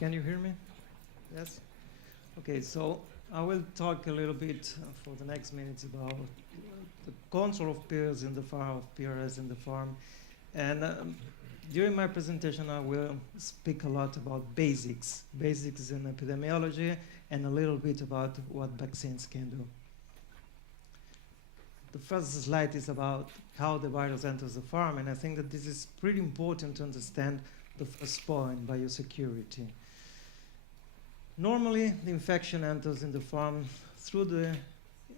Can you hear me? Yes? Okay, so I will talk a little bit for the next minutes about the control of peers in the farm, of PRRS in the farm. And during my presentation, I will speak a lot about basics in epidemiology, and a little bit about what vaccines can do. The first slide is about how the virus enters the farm, and I think that this is pretty important to understand the first point, biosecurity. Normally, the infection enters in the farm through the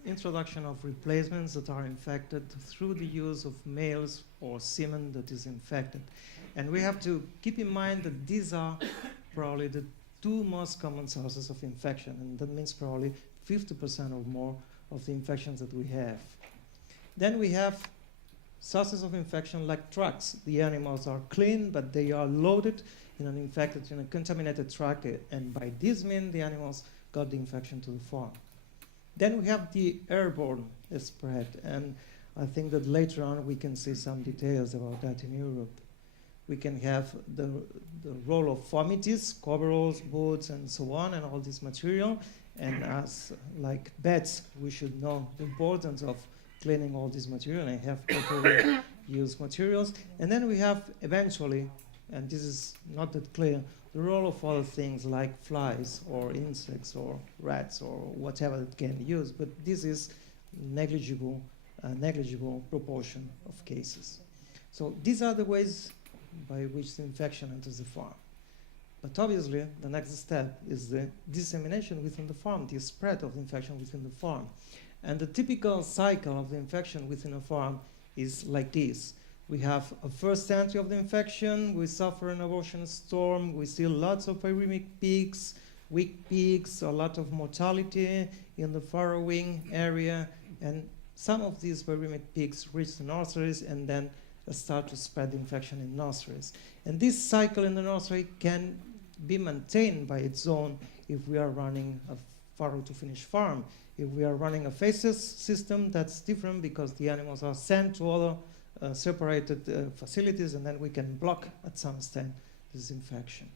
introduction of replacements that are infected, through the use of males or semen that is infected. And we have to keep in mind that these are probably the two most common sources of infection, and that means probably 50% or more of the infections that we have. Then we have sources of infection like trucks. The animals are clean, but they are loaded in a contaminated truck, and by this means the animals got the infection to the farm. Then we have the airborne spread, and I think that later on we can see some details about that in Europe. We can have the role of fomites, coveralls, boots, and so on, and all this material. And as like beds, we should know the importance of cleaning all this material and have properly used materials. And then we have eventually, and this is not that clear, the role of other things like flies or insects or rats or whatever that can be used, but this is negligible proportion of cases. So these are the ways by which the infection enters the farm. But obviously, the next step is the dissemination within the farm, the spread of the infection within the farm. And the typical cycle of the infection within a farm is like this. We have a first entry of the infection, we suffer an abortion storm, we see lots of viremic peaks, weak peaks, a lot of mortality in the farrowing area, and some of these viremic peaks reach the nurseries and then start to spread the infection in nurseries. And this cycle in the nursery can be maintained by its own if we are running a farrow to finish farm. If we are running a phases system, that's different because the animals are sent to other separated facilities, and then we can block at some extent this infection.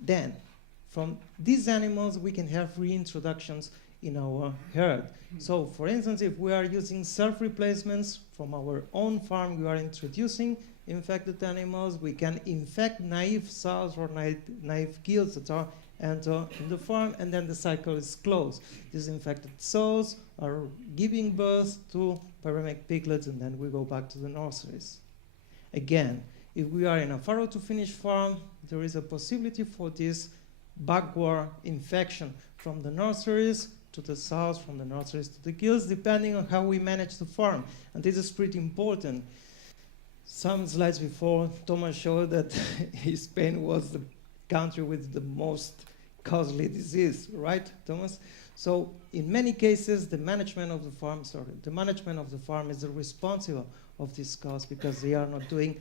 Then, from these animals, we can have reintroductions in our herd. So, for instance, if we are using self-replacements from our own farm, we are introducing infected animals, we can infect naive sows or naive gills that are enter in the farm, and then the cycle is closed. These infected sows are giving birth to viremic piglets, and then we go back to the nurseries. Again, if we are in a farrow to finish farm, there is a possibility for this backward infection from the nurseries to the sows, from the nurseries to the gills, depending on how we manage the farm. And this is pretty important. Some slides before, Thomas showed that Spain was the country with the most costly disease, right, Thomas? So in many cases, the management of the farm is responsible of this cost because they are not doing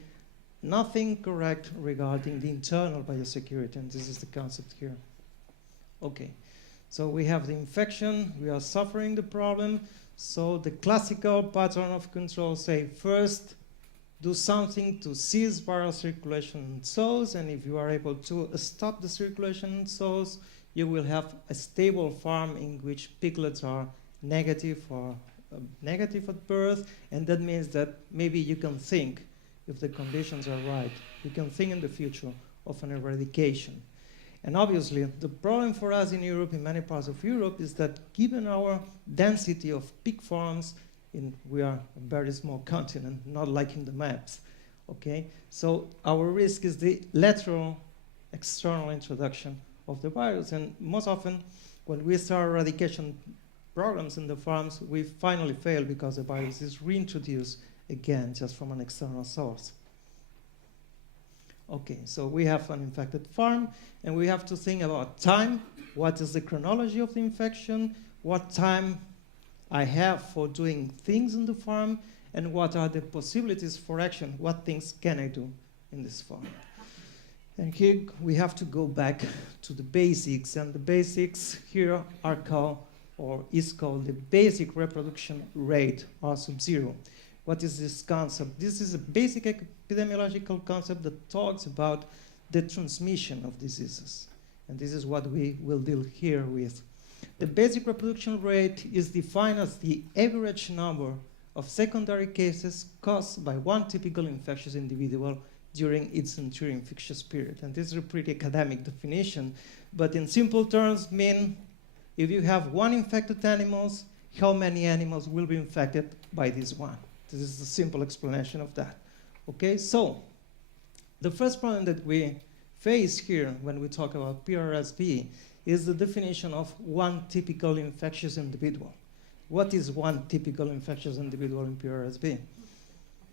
nothing correct regarding the internal biosecurity, and this is the concept here. Okay, so we have the infection, we are suffering the problem, so the classical pattern of control say first, do something to cease viral circulation in sows, and if you are able to stop the circulation in sows, you will have a stable farm in which piglets are negative or negative at birth, and that means that maybe you can think, if the conditions are right, you can think in the future of an eradication. And obviously, the problem for us in Europe, in many parts of Europe, is that given our density of pig farms, we are a very small continent, not like in the maps, okay? So our risk is the lateral external introduction of the virus, and most often when we start eradication programs in the farms, we finally fail because the virus is reintroduced again just from an external source. Okay, so we have an infected farm, and we have to think about time. What is the chronology of the infection? What time I have for doing things in the farm, and what are the possibilities for action? What things can I do in this farm? And here we have to go back to the basics, and the basics here are called, or is called, the basic reproduction rate, R sub 0. What is this concept? This is a basic epidemiological concept that talks about the transmission of diseases. And this is what we will deal here with. The basic reproduction rate is defined as the average number of secondary cases caused by one typical infectious individual during its entire infectious period. And this is a pretty academic definition, but in simple terms mean if you have one infected animals, how many animals will be infected by this one? This is the simple explanation of that. Okay, so the first problem that we face here when we talk about PRRSB is the definition of one typical infectious individual. What is one typical infectious individual in PRRSB?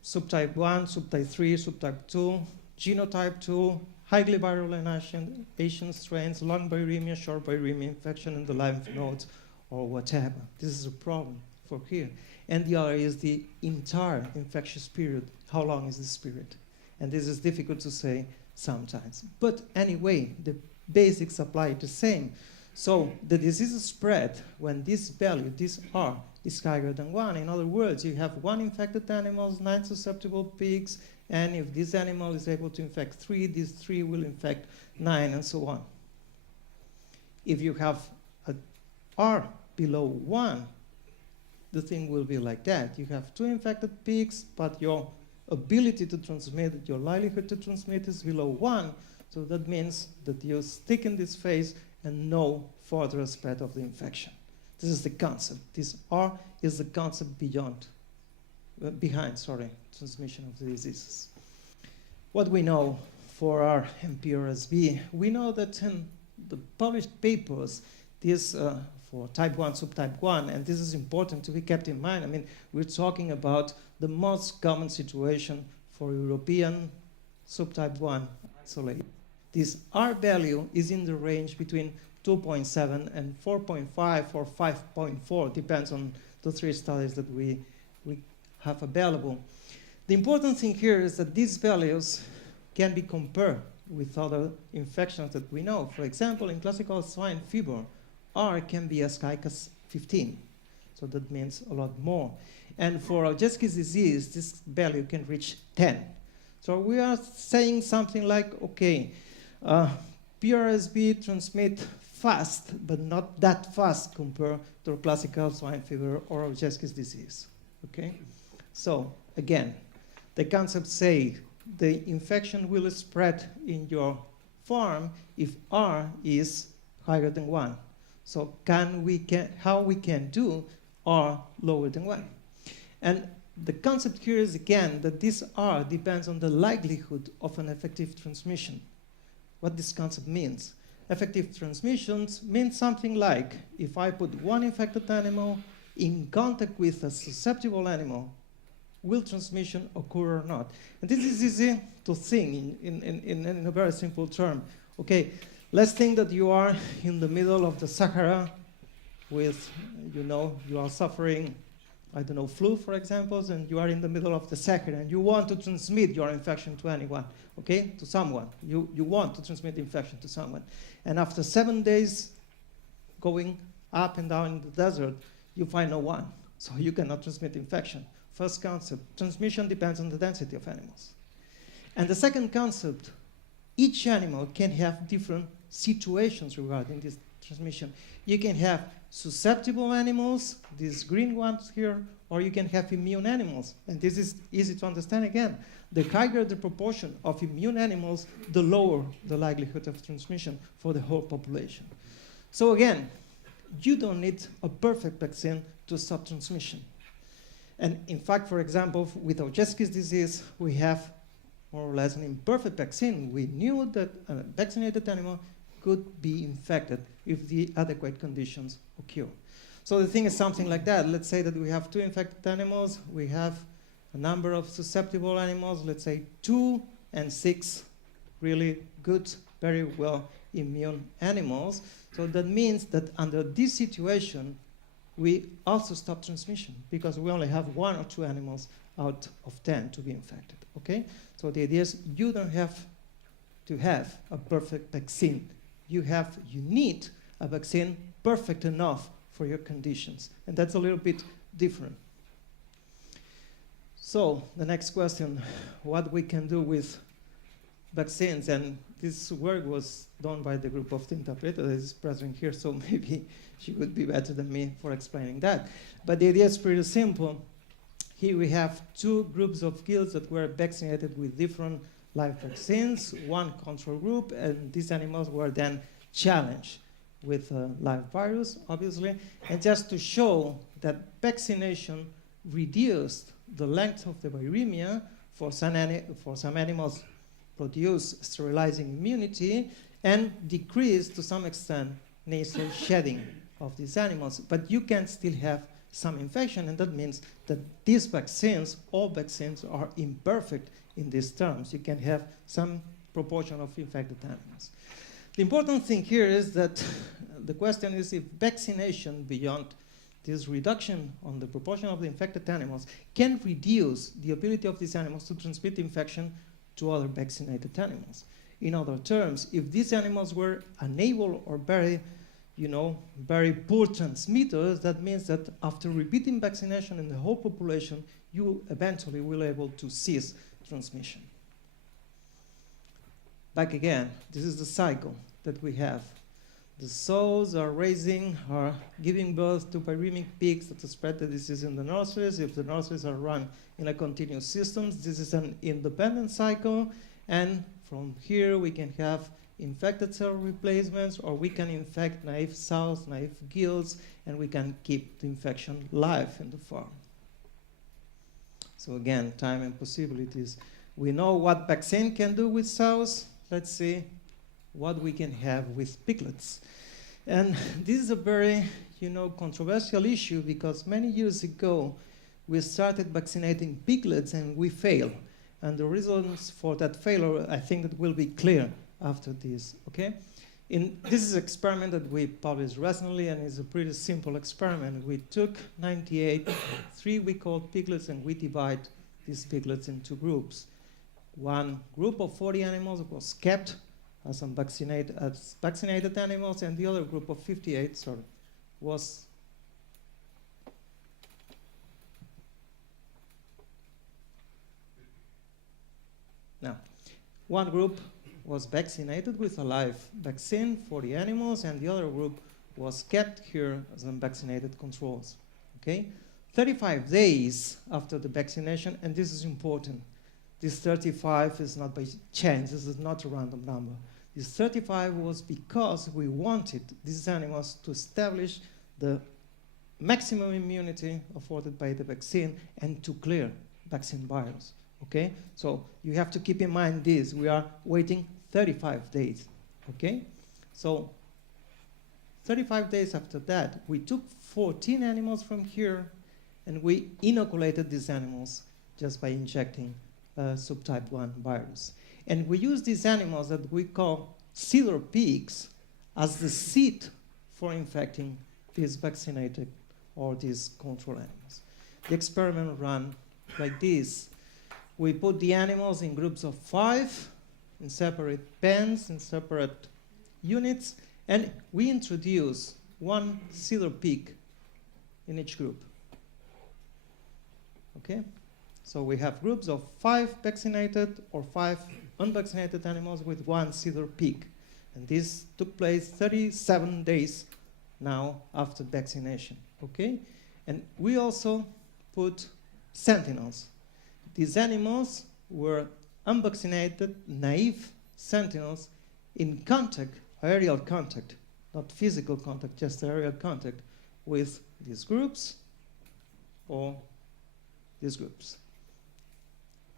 Subtype 1, subtype 3, subtype 2, genotype 2, highly viral and Asian strains, long viremia, short viremia infection in the lymph nodes, or whatever. This is a problem for here. And the other is the entire infectious period. How long is this period? And this is difficult to say sometimes. But anyway, the basics apply the same. So the disease spread when this value, this R, is higher than 1. In other words, you have 1 infected animals, 9 susceptible pigs, and if this animal is able to infect 3, these 3 will infect 9, and so on. If you have a R below 1, the thing will be like that. You have 2 infected pigs, but your ability to transmit, your likelihood to transmit is below 1, so that means that you stick in this phase and no further spread of the infection. This is the concept. This R is the concept behind transmission of the diseases. What we know for our PRRSB, we know that in the published papers, this for type 1, subtype 1, and this is important to be kept in mind. I mean, we're talking about the most common situation for European subtype 1 isolate. This R value is in the range between 2.7 and 4.5 or 5.4, depends on the 3 studies that we have available. The important thing here is that these values can be compared with other infections that we know. For example, in classical swine fever, R can be as high as 15. So that means a lot more. And for Rojewski's disease, this value can reach 10. So we are saying something like, okay, PRRSB transmit fast, but not that fast compared to classical swine fever or Rojewski's disease. Okay? So again, the concept say the infection will spread in your farm if R is higher than 1. So how we can do R lower than 1. And the concept here is again that this R depends on the likelihood of an effective transmission. What this concept means. Effective transmissions means something like if I put 1 infected animal in contact with a susceptible animal, will transmission occur or not? And this is easy to think in a very simple term. Okay, let's think that you are in the middle of the Sahara with, you are suffering, I don't know, flu, for example, and you are in the middle of the Sahara and you want to transmit your infection to anyone, okay, to someone. You want to transmit the infection to someone. And after 7 days going up and down in the desert, you find no one. So you cannot transmit infection. First concept, transmission depends on the density of animals. And the second concept, each animal can have different situations regarding this transmission. You can have susceptible animals, these green ones here, or you can have immune animals. And this is easy to understand again. The higher the proportion of immune animals, the lower the likelihood of transmission for the whole population. So again, you don't need a perfect vaccine to stop transmission. And in fact, for example, with Rojewski's disease, we have more or less an imperfect vaccine. We knew that a vaccinated animal could be infected if the adequate conditions occur. So the thing is something like that. Let's say that we have 2 infected animals. We have a number of susceptible animals, let's say 2 and 6 really good, very well immune animals. So that means that under this situation, we also stop transmission because we only have 1 or 2 animals out of 10 to be infected, okay? So the idea is you don't have to have a perfect vaccine. You need a vaccine perfect enough for your conditions. And that's a little bit different. So the next question, what we can do with vaccines? And this work was done by the group of the interpreter that is present here, so maybe she would be better than me for explaining that. But the idea is pretty simple. Here we have two groups of gills that were vaccinated with different live vaccines, one control group, and these animals were then challenged with a live virus, obviously. And just to show that vaccination reduced the length of the viremia for some animals, produce sterilizing immunity, and decrease to some extent nasal shedding of these animals. But you can still have some infection, and that means that these vaccines, all vaccines, are imperfect in these terms. You can have some proportion of infected animals. The important thing here is that the question is if vaccination beyond this reduction on the proportion of the infected animals can reduce the ability of these animals to transmit infection to other vaccinated animals. In other terms, if these animals were unable or very poor transmitters, that means that after repeating vaccination in the whole population, you eventually will be able to cease transmission. Back again, this is the cycle that we have. The sows are giving birth to viremic pigs that spread the disease in the nurseries. If the nurseries are run in a continuous system, this is an independent cycle. And from here, we can have infected cell replacements, or we can infect naive sows, naive gills, and we can keep the infection live in the farm. So again, time and possibilities. We know what vaccine can do with sows. Let's see what we can have with piglets. And this is a very, controversial issue because many years ago, we started vaccinating piglets and we failed. And the reasons for that failure, I think that will be clear after this, okay? This is an experiment that we published recently, and it's a pretty simple experiment. We took 98 3-week-old piglets, and we divide these piglets into groups. One group of 40 animals was kept as vaccinated animals, and the other group of 58, was one group was vaccinated with a live vaccine, 40 animals, and the other group was kept here as unvaccinated controls. Okay? 35 days after the vaccination, and this is important. This 35 is not by chance, this is not a random number. This 35 was because we wanted these animals to establish the maximum immunity afforded by the vaccine and to clear vaccine virus. Okay? So you have to keep in mind this. We are waiting 35 days. Okay? So 35 days after that, we took 14 animals from here and we inoculated these animals just by injecting subtype 1 virus. And we use these animals that we call seeder pigs as the seed for infecting these vaccinated or these control animals. The experiment ran like this. We put the animals in groups of 5, in separate pens, in separate units, and we introduce one seeder pig in each group. Okay? So we have groups of 5 vaccinated or 5 unvaccinated animals with one seeder pig. And this took place 37 days now after vaccination. Okay? And we also put sentinels. These animals were unvaccinated, naive sentinels in contact, aerial contact, not physical contact, just aerial contact with these groups or these groups.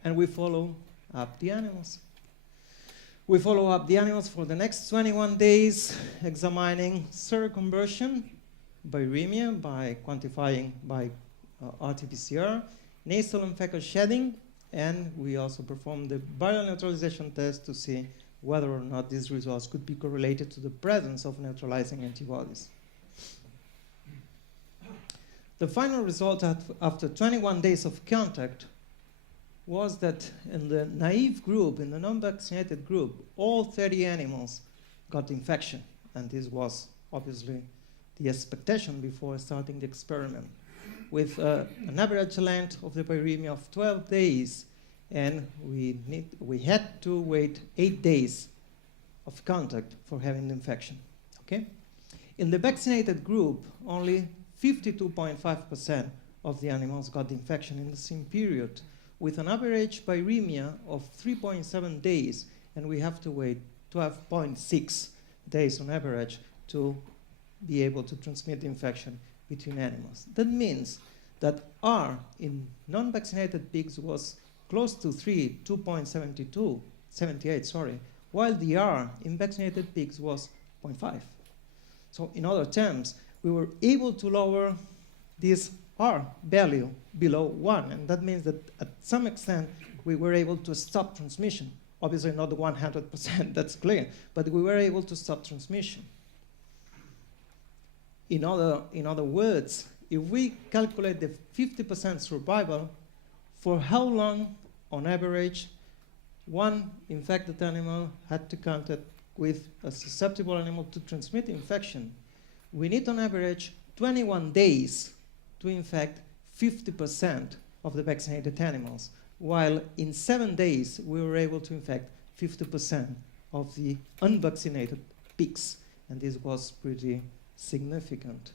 And we follow up the animals. We follow up the animals for the next 21 days, examining seroconversion, viremia by quantifying by RT-PCR, nasal and fecal shedding, and we also performed the viral neutralization test to see whether or not these results could be correlated to the presence of neutralizing antibodies. The final result after 21 days of contact was that in the naive group, in the non-vaccinated group, all 30 animals got infection. And this was obviously the expectation before starting the experiment, with an average length of the viremia of 12 days, and we had to wait 8 days of contact for having the infection. Okay? In the vaccinated group, only 52.5% of the animals got the infection in the same period, with an average viremia of 3.7 days, and we have to wait 12.6 days on average to be able to transmit the infection between animals. That means that R in non-vaccinated pigs was close to 3, 2.78, sorry, while the R in vaccinated pigs was 0.5. So in other terms, we were able to lower this R value below 1, and that means that at some extent we were able to stop transmission. Obviously not 100%, that's clear, but we were able to stop transmission. In other words, if we calculate the 50% survival, for how long, on average, one infected animal had to contact with a susceptible animal to transmit infection, we need on average 21 days to infect 50% of the vaccinated animals, while in 7 days we were able to infect 50% of the unvaccinated pigs, and this was pretty significant.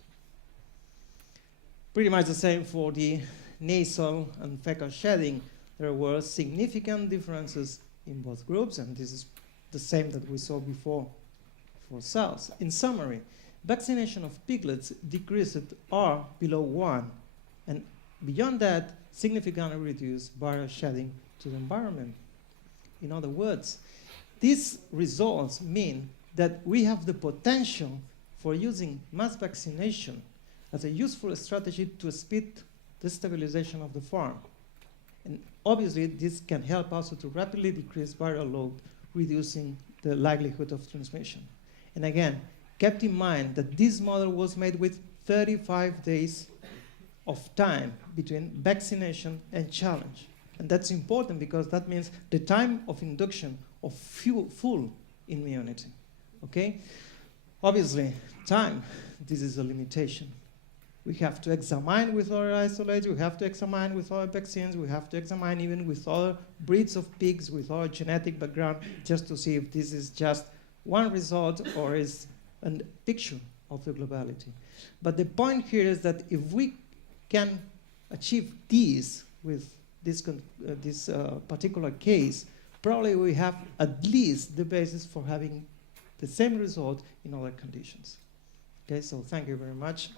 Pretty much the same for the nasal and fecal shedding. There were significant differences in both groups, and this is the same that we saw before for sows. In summary, vaccination of piglets decreased R below 1, and beyond that, significantly reduced viral shedding to the environment. In other words, these results mean that we have the potential for using mass vaccination as a useful strategy to speed the stabilization of the farm. And obviously, this can help also to rapidly decrease viral load, reducing the likelihood of transmission. And again, kept in mind that this model was made with 35 days of time between vaccination and challenge. And that's important because that means the time of induction of full immunity. Okay? Obviously, time, this is a limitation. We have to examine with our isolates, we have to examine with our vaccines, we have to examine even with other breeds of pigs, with our genetic background, just to see if this is just one result or is a picture of the globality. But the point here is that if we can achieve this with this particular case, probably we have at least the basis for having the same result in other conditions. Okay, so thank you very much.